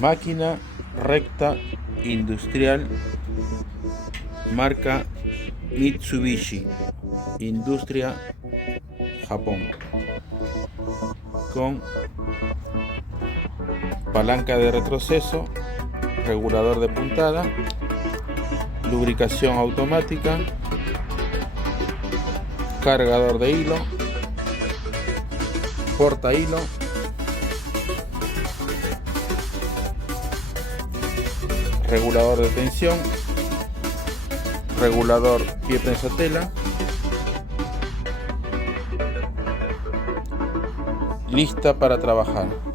Máquina recta industrial marca Mitsibushi, industria Japón, con palanca de retroceso, regulador de puntada, lubricación automática, cargador de hilo, porta hilo, regulador de tensión, regulador pie prensatela, lista para trabajar.